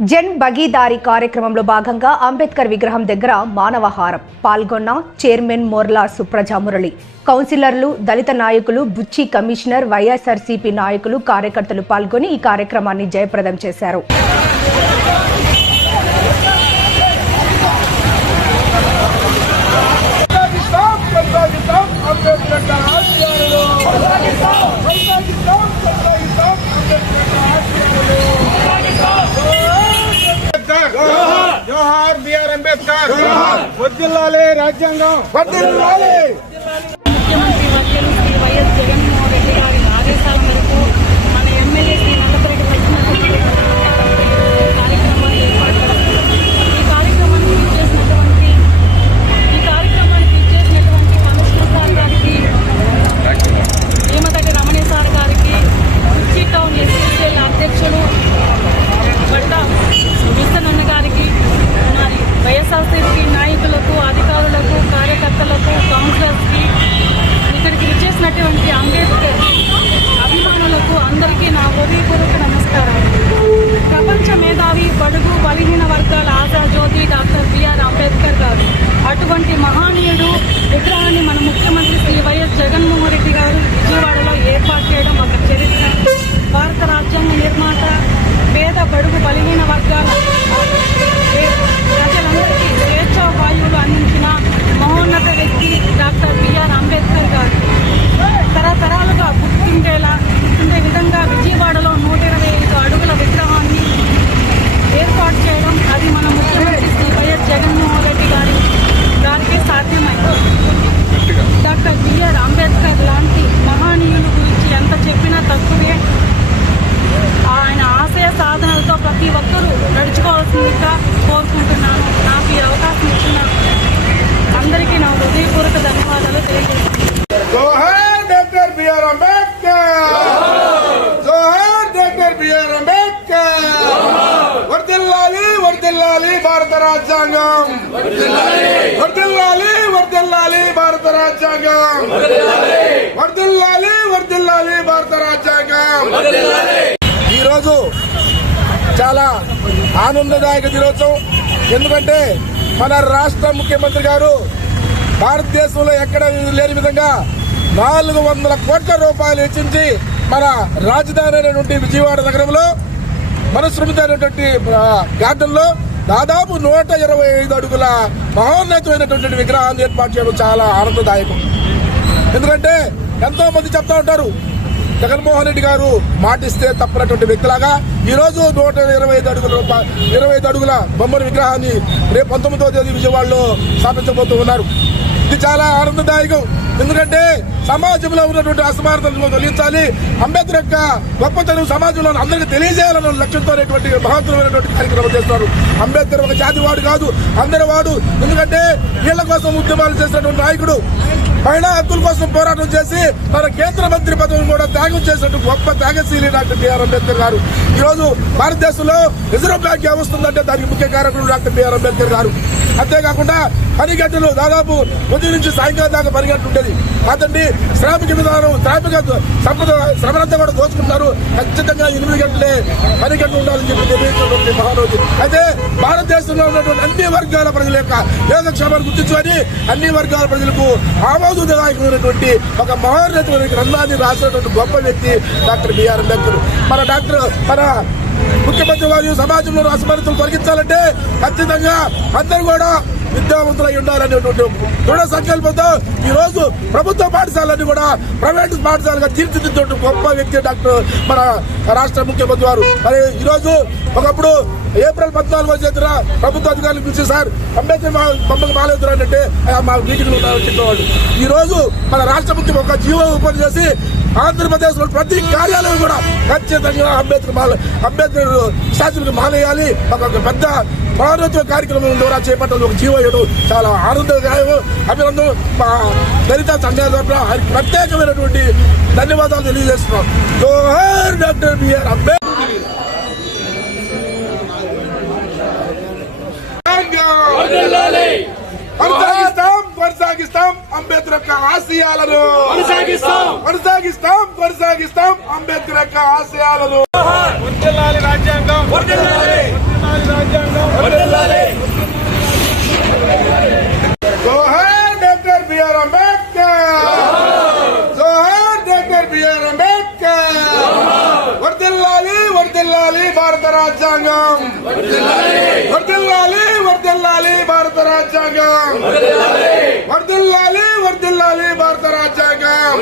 జన్ బగీదారి కార్యక్రమంలో భాగంగా అంబేద్కర్ విగ్రహం దగ్గర మానవహారం పాల్గొన్న చైర్మన్ మోర్లా సుప్రజా మురళి కౌన్సిలర్లు దళిత నాయకులు బుచ్చి కమిషనర్ వైఎస్ఆర్సీపీ నాయకులు కార్యకర్తలు పాల్గొని ఈ కార్యక్రమాన్ని జయప్రదం చేశారు. అంబేద్కర్ గారి ఆశయాలను కొనసాగిస్తాం కొనసాగిస్తాం కొనసాగిస్తాం అంబేద్కర్ జోహార్ జోహార్ బిఆర్ అంబేద్కర్. వద్దిల్లాలి రాజ్యాంగం. వద్దిల్లాలి. ముఖ్యమంత్రి వర్యులు శ్రీ వైఎస్ జగన్మోహన్ రెడ్డి గారి ఆదేశాల బడుగు బలహీన వర్గాల ఆశా జ్యోతి డాక్టర్ బిఆర్ అంబేద్కర్ గారు. అటువంటి మహానీయుడు విగ్రహాన్ని మన ముఖ్యమంత్రి శ్రీ వైఎస్ జగన్మోహన్ రెడ్డి గారు విజయవాడలో ఏర్పాటు చేయడం ఒక చరిత్ర భారత రాజ్యాంగ నిర్మాత పేద బడుగు బలహీన వర్గాల ప్రజలందరికీ స్వేచ్ఛ వాయువులు అందించిన మహోన్నత వ్యక్తి డాక్టర్ బిఆర్ అంబేద్కర్ గారు తరతరాలుగా గుర్తించేలా గుర్తించే విధంగా విజయవాడలో నూట ఇరవై ఐదు అడుగుల విగ్రహాన్ని ఏర్పాటు చేయడం అది మన ముఖ్యమంత్రి శ్రీ వైఎస్ జగన్మోహన్ రెడ్డి గారి గారికి సాధ్యమైంది డాక్టర్ బిఆర్ అంబేద్కర్ లాంటి మహానీయుల గురించి ఎంత చెప్పినా తక్కువే ఆయన ఆశయ సాధనలతో ప్రతి ఒక్కరూ నడుచుకోవాల్సిందిగా కోరుకుంటున్నాను నాకు ఈ అవకాశం ఇచ్చిన అందరికీ నా హృదయపూర్వక ధన్యవాదాలు తెలియజేస్తున్నాను జోహార్ డాక్టర్ బిఆర్ అంబేద్కర్ జోహార్ డాక్టర్ బిఆర్ అంబేద్కర్ వర్దిల్లాలి వర్దిల్లాలి భారత రాజ్యాంగం వర్దిల్లాలి వర్దిల్లాలి భారత రాజ్యాంగం వర్దిల్లాలి వర్దిల్లాలి భారత రాజ్యాంగం ఈరోజు చాలా ఆనందదాయక దినోత్సవం. ఎందుకంటే మన రాష్ట్ర ముఖ్యమంత్రి గారు భారతదేశంలో ఎక్కడ లేని విధంగా నాలుగు వందల కోట్ల రూపాయలు ఇచ్చించి మన రాజధాని అయినటువంటి విజయవాడ నగరంలో మనస్మృతి అయినటువంటి దాదాపు నూట ఇరవై ఐదు అడుగుల మహోన్నతమైనటువంటి విగ్రహాన్ని ఏర్పాటు చేయడం చాలా ఆనందదాయకం. ఎందుకంటే ఎంతో మంది చెప్తా ఉంటారు జగన్మోహన్ రెడ్డి గారు మాటిస్తే తప్పనటువంటి వ్యక్తిలాగా ఈ రోజు నూట ఇరవై ఐదు అడుగుల రూపాయ ఇరవై ఐదు అడుగుల బొమ్మల విగ్రహాన్ని రేపు పంతొమ్మిదో తేదీ విజయవాడలో స్థాపించబోతూ ఉన్నారు. ఇది చాలా ఆనందదాయకం. ఎందుకంటే సమాజంలో ఉన్నటువంటి అసమానతలను తొలగించాలి. అంబేద్కర్ యొక్క గొప్పతనం సమాజంలో అందరికీ తెలియజేయాలన్న లక్ష్యంతో మహత్తరమైనటువంటి కార్యక్రమం చేస్తున్నారు. అంబేద్కర్ ఒక జాతి వాడు కాదు అందరి వాడు. ఎందుకంటే వీళ్ళ కోసం ఉద్యమాలు చేసినటువంటి నాయకుడు మహిళా హక్కుల కోసం పోరాటం చేసి తన కేంద్ర మంత్రి పదవిని కూడా త్యాగం చేసినట్టు గొప్ప త్యాగశీలి డాక్టర్ బిఆర్ అంబేద్కర్ గారు. ఈ రోజు భారతదేశంలో రిజర్వ్ బ్యాంక్ వస్తుందంటే దానికి ముఖ్య కారకుడు డాక్టర్ బిఆర్ అంబేద్కర్ గారు. అంతేకాకుండా పని గంటలు దాదాపు ఉదయం నుంచి సాయంకాలం దాకా పని గంటలు ఉండేది. అతన్ని శ్రామిక విధానం శ్రామిక సంపద శ్రమనంతా కూడా దోచుకుంటున్నారు. ఖచ్చితంగా ఎనిమిది గంటలే పని గంటలు ఉండాలని చెప్పి నిర్ణయించినటువంటి మహారోజు అయితే భారతదేశంలో ఉన్నటువంటి అన్ని వర్గాల ప్రజల యొక్క యోగక్షేమాన్ని గుర్తించుకొని అన్ని వర్గాల ప్రజలకు ఆమోదదాయకమైనటువంటి ఒక మహోన్నతమైన గ్రంథాన్ని రాసినటువంటి గొప్ప వ్యక్తి డాక్టర్ బిఆర్ అంబేద్కర్. మన డాక్టర్ మన ముఖ్యమంత్రి వారి సమాజంలో అసమానతలు తొలగించాలంటే ఖచ్చితంగా అందరూ కూడా విద్యావంతులై ఉండాలనేటువంటి దృఢ సంకల్పంతో ఈ రోజు ప్రభుత్వ పాఠశాలని కూడా ప్రైవేట్ పాఠశాలగా తీర్చిదిద్దే గొప్ప వ్యక్తి డాక్టర్ మన రాష్ట్ర ముఖ్యమంత్రి వారు. మరి ఈరోజు ఒకప్పుడు ఏప్రిల్ పద్నాలుగో తేదీన ప్రభుత్వ అధికారులు పిలిచి సార్ అంబేద్కర్ మా బొమ్మకు మాలేదురా అంటే మా మీటింగ్ చెప్పేవాడు ఈ రోజు మన రాష్ట్ర ముఖ్యం ఒక జీవో ఓపెన్ చేసి ఆంధ్రప్రదేశ్లో ప్రతి కార్యాలయం కూడా ఖచ్చితంగా అంబేద్కర్ మాల అంబేద్కర్ స్టాచ్యూకి మానేయాలి. ఒక పెద్ద పౌరత్వ కార్యక్రమం ద్వారా చేపట్టాలి ఒక జీవో ఇవ్వడం చాలా ఆనందదాయకం అభినందనం మా దళిత సంఘాల ద్వారా ప్రత్యేకమైనటువంటి ధన్యవాదాలు తెలియజేస్తున్నాం. జోహర్ డాక్టర్ బిఆర్ అంబేద్కర్. కొనసాగిస్తాం అంబేద్కర్ యొక్క ఆశయాలను. కొనసాగిస్తాం. పాకిస్తాన్ కొనసాగిస్తాం అంబేద్కర్ యొక్క ఆశయాలను రాజ్యాంగం జోహర్ డాక్టర్ బిఆర్ అంబేద్కర్ జోహర్ డాక్టర్ బిఆర్ అంబేద్కర్ వర్దిల్లాలి వర్దిల్లాలి భారత రాజ్యాంగం వర్దిల్లాలి వర్దిల్లాలి భారత రాజ్యాంగం వర్దిల్లాలి వర్దిల్లాలి భారత రాజ్యాంగం